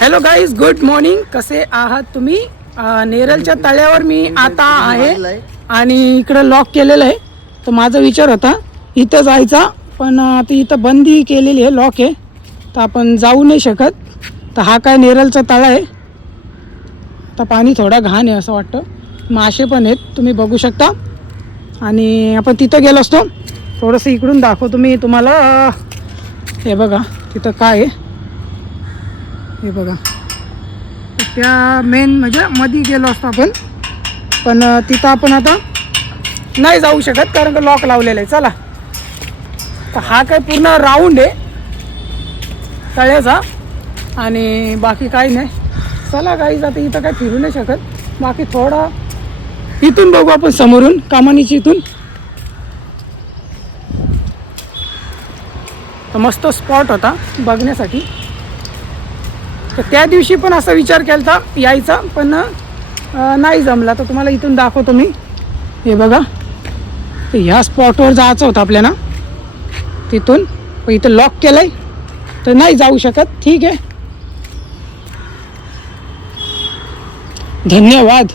Hello guys, good morning. कसे आहात तुम्ही? नेरळच्या तळ्यावर मी आता आहे आणि इकडं लॉक केलेलं आहे. तर माझा विचार होता इथं जायचा, पण आता इथं बंदी केलेली आहे, लॉक आहे, तर आपण जाऊ नाही शकत. तर हा काय नेरळचा तळा आहे. तर पाणी थोडा घाण आहे असं वाटतं, मासे पण आहेत तुम्ही बघू शकता. आणि आपण तिथं गेलो असतो. थोडंसं इकडून दाखवतो मी तुम्हाला. हे बघा तिथं काय आहे, हे बघा. त्या मेन म्हणजे मध्ये गेलो असतो आपण, पण तिथं आपण आता नाही जाऊ शकत कारण का लॉक लावलेलं आहे. चला, तर हा काय पूर्ण राऊंड आहे तळ्याचा आणि बाकी काही नाही. चला गाईज, आता इथं काय फिरू नाही शकत. बाकी थोडा इथून बघू आपण समोरून, कामानीची इथून. तर मस्त स्पॉट होता बघण्यासाठी. तर त्या दिवशी पण असा विचार केला होता यायचा, पण नाही जमला. तर तुम्हाला इथून दाखवतो मी. हे बघा, तर ह्या स्पॉटवर जायचं होतं आपल्याला तिथून, पण इथं लॉक केलं आहे तर नाही जाऊ शकत. ठीक आहे, धन्यवाद.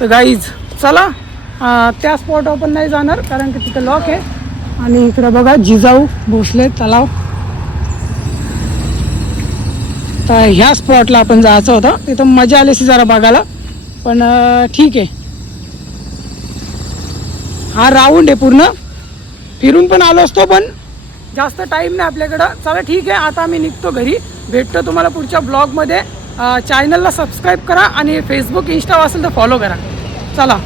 तर गाईज चला, त्या स्पॉटवर पण नाही जाणार कारण की तिथं लॉक आहे. आणि इकडं बघा जिजाऊ भोसले तलाव. तर ह्या स्पॉटला आपण जायचं होतं. तिथं मजा आली जरा बघायला, पण ठीक आहे. हा राऊंड आहे पूर्ण, फिरून पण आलो असतो पण जास्त टाईम नाही आपल्याकडं. चला ठीक आहे, आता आम्ही निघतो घरी. भेटतो तुम्हाला पुढच्या ब्लॉगमध्ये. चॅनलला सबस्क्राईब करा आणि फेसबुक इंस्टा असेल तर फॉलो करा. चला.